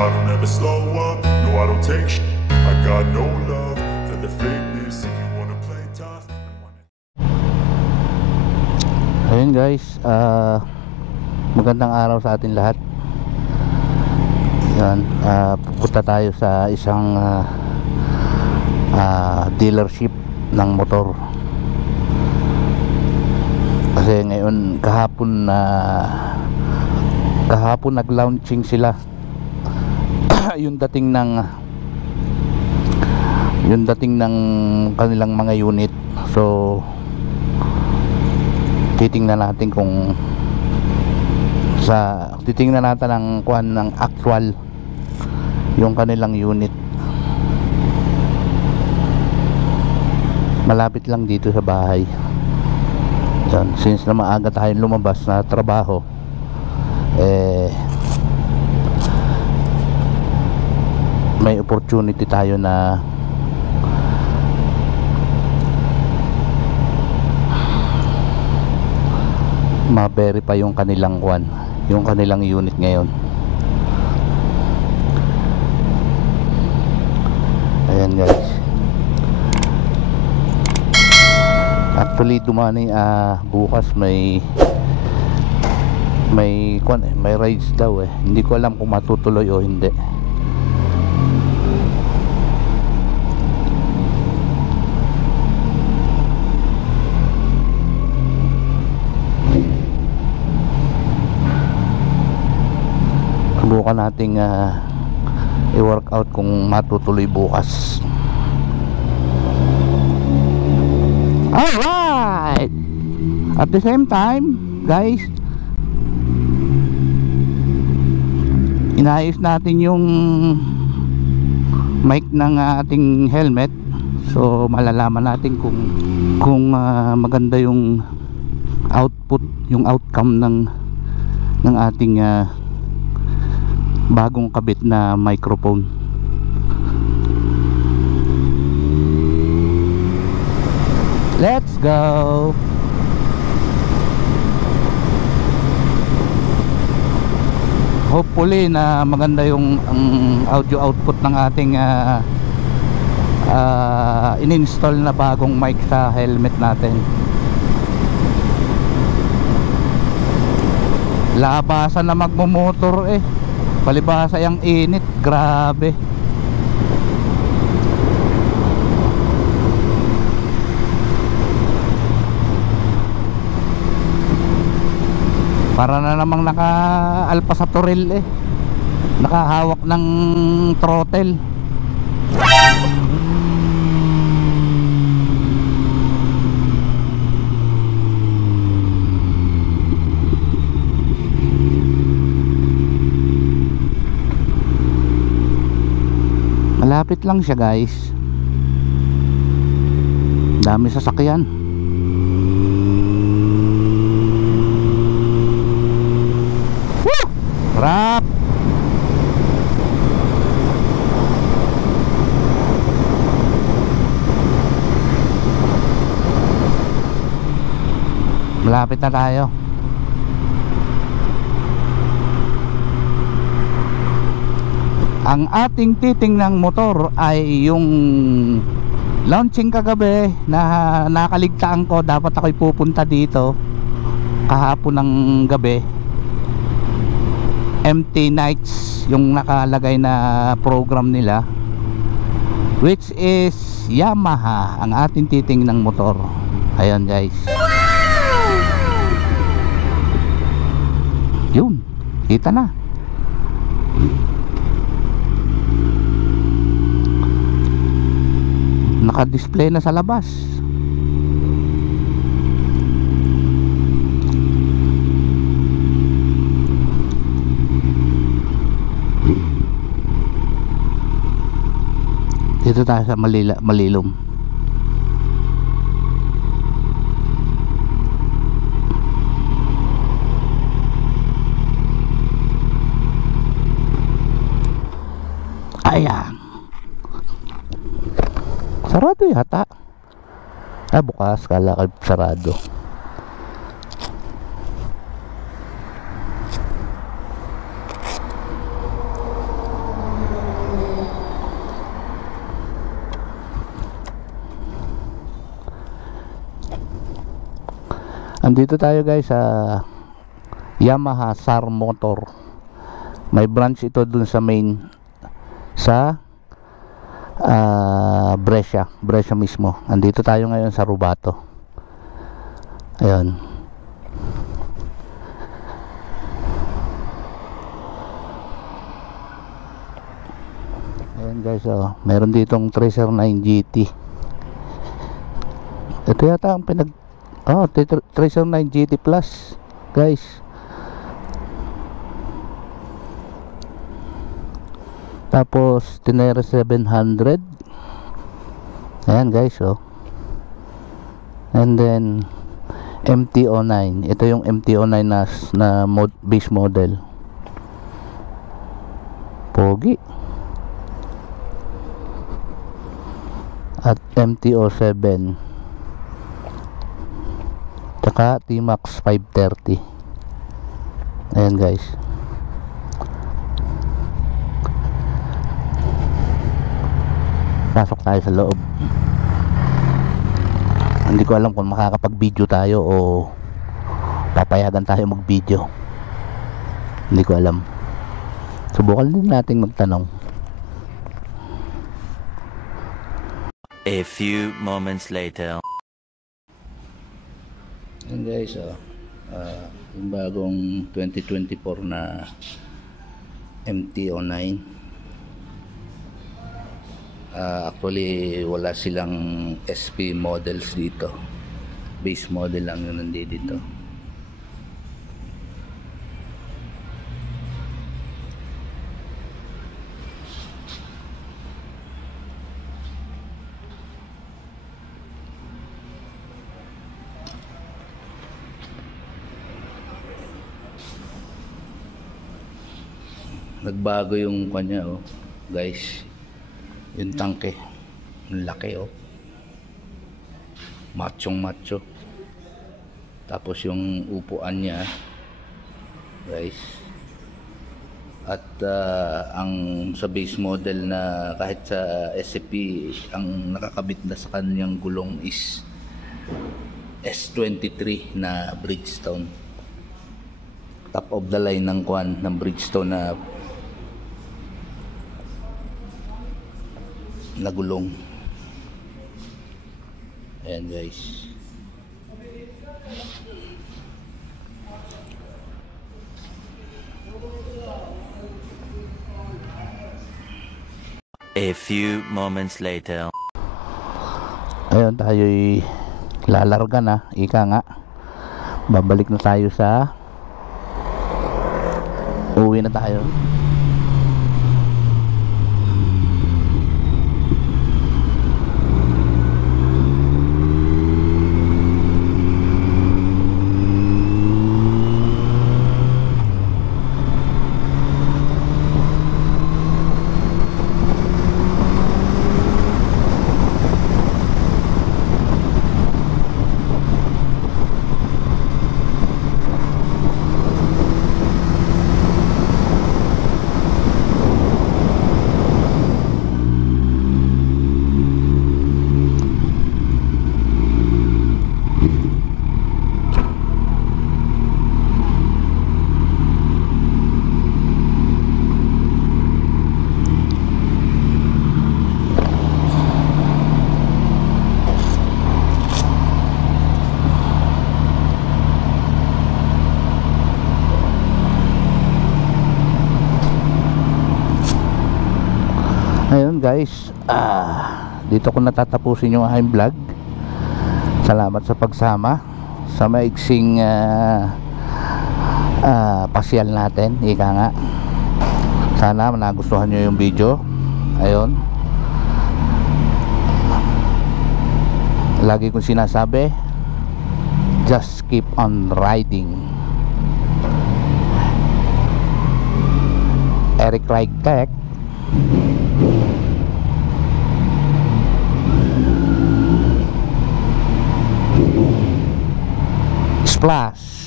I don't ever slow up, no I don't take shit. I got no love for the fakeness. If you wanna play tough. Ayun guys, magandang araw sa atin lahat. Yan, pupunta tayo sa isang dealership ng motor. Kasi ngayon kahapon nag-launching sila. yung dating ng kanilang mga unit. So titingnan natin ang kuan ng actual yung kanilang unit. Malapit lang dito sa bahay. Yan, since na maaga tayong lumabas na trabaho, may opportunity tayo na ma-verify yung kanilang kuan, yung kanilang unit ngayon. Ayan guys, actually dumani bukas may rides daw hindi ko alam kung matutuloy o hindi. Subukan nating i-workout kung matutuloy bukas. Alright, at the same time guys, inayos natin yung mic ng ating helmet. So malalaman natin kung maganda yung output, yung outcome ng ating bagong kabit na microphone. Let's go. Hopefully na maganda yung audio output ng ating in-install na bagong mic sa helmet natin. Labasan na magmumotor palibasa yung init, grabe. Para na namang naka-alpa sa turil nakahawak ng throttle. Malapit lang siya guys, dami sasakyan. Woo! Rap! Malapit na tayo. Ang ating titingnang motor ay yung launching kagabi na nakaligtaan ko. Dapat ako'y pupunta dito kahapon ng gabi. Empty Nights yung nakalagay na program nila, which is Yamaha ang ating titingnang motor. Ayan guys, yun, kita na. Naka-display na sa labas. Dito tayo sa Malilom. Ayan, sarado yata. Bukas, kala ko sarado. Andito tayo guys sa Yamaha SAR Motor. May branch ito dun sa main sa Brescia mismo. Andito tayo ngayon sa Rubato. Ayun. Ayan guys, oh, meron ditong Tracer 9 GT. Ito yata ang Tracer 9 GT Plus guys. Tapos Tenere 700. Ayan guys, oh. And then MT-09. Ito yung MT-09 na base model. Pogi. At MT-07. Tsaka T-Max 530. Ayan guys. Pasok tayo sa loob. Hindi ko alam kung makakapag-video tayo o papayagan tayo mag-video. Hindi ko alam. Subukan din natin magtanong. A few moments later. Yan guys, yung bagong 2024 na MT-09. Actually wala silang SP models dito. Base model lang yung nandito. Nagbago yung kanya, oh guys. Yung tangke, ang laki, oh, machong macho. Tapos yung upuan niya guys. At ang sa base model na kahit sa SCP, ang nakakabit na sa kanyang gulong is S23 na Bridgestone. Top of the line ng Bridgestone na gulong. Ayan guys. A few moments later. Ayun, tayo'y lalarga na, ika nga. Babalik na tayo sa uwi na tayo. Ayun guys, dito ko natatapusin yung aking vlog. Salamat sa pagsama sa maiksing pasyal natin, ika nga. Sana nagustuhan nyo yung video. Ayun, lagi kong sinasabi, just keep on riding. Eric Raigtek. Splash.